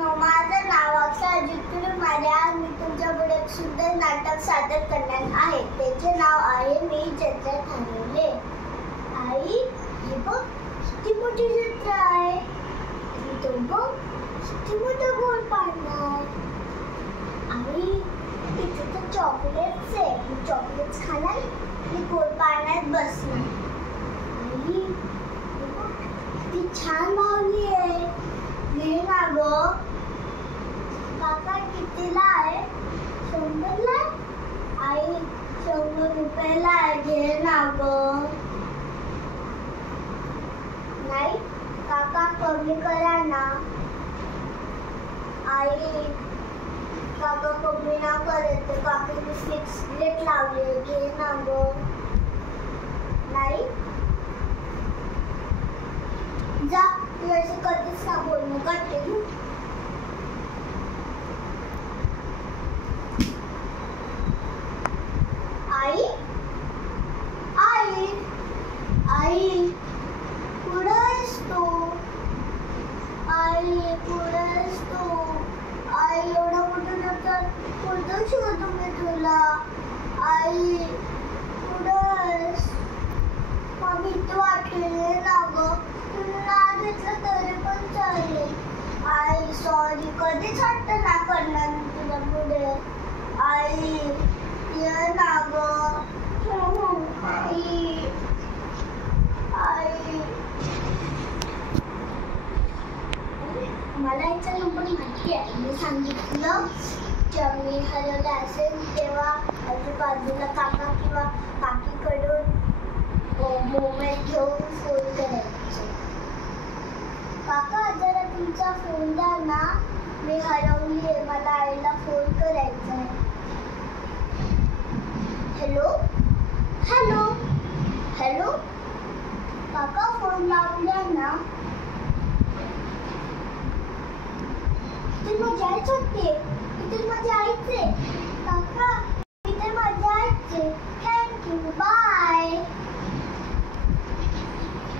माझं नाव अक्षय जितुरी माझ्या मी तुमच्यापुढे एक सुंदर नाटक सादर करणार आहे. त्याचे नाव आहे मी जत्रा ठरवले. आई हे बघ किती मोठी जत्रा आहे. तो बघ किती मोठं गोड पाडणार. आई तिथे तर चॉकलेट्स आहे. मी चॉकलेट्स खाणार मी गोड पाडण्यात बसणार. आई किती छान भावली आहे. घे ना गं. काका कितीला आहे? 100ला. आई 100 रुपयाला आहे. घे ना गं. नाही काका कमी करा ना. आई काका कमी ना करत तर काकाने फिक्स रेट लावले. घे ना गं. नाही जा तू असे कधीच ना बोलणं करते. आई आई आई कुठं आहेस तू? आई कुठं आहेस तू? आई एवढा मोठं नंतर कुठं शोधू मी तुला? आई कुठं आहेस? मग भीती वाटली ना गं. नाव घेतलं तरी पण चालेल. आई सॉरी कधीच हट्ट ना करणार तुला पुढे. आई ये ना गं. आई आई मला याचा नंबर माहिती आहे. मी सांगितलं जेव्हा मी हरवले असेल तेव्हा आजूबाजूला काका किंवा काकीकडून मोबाईल घेऊन फोन करायचे. काका जरा तुमचा फोन द्या ना. मी हरवली आहे. मला आईला फोन करायचा आहे. हॅलो हॅलो हॅलो काका फोन लावल्या ना. इथे माझी आईच होते. इथे माझी आईच आहे.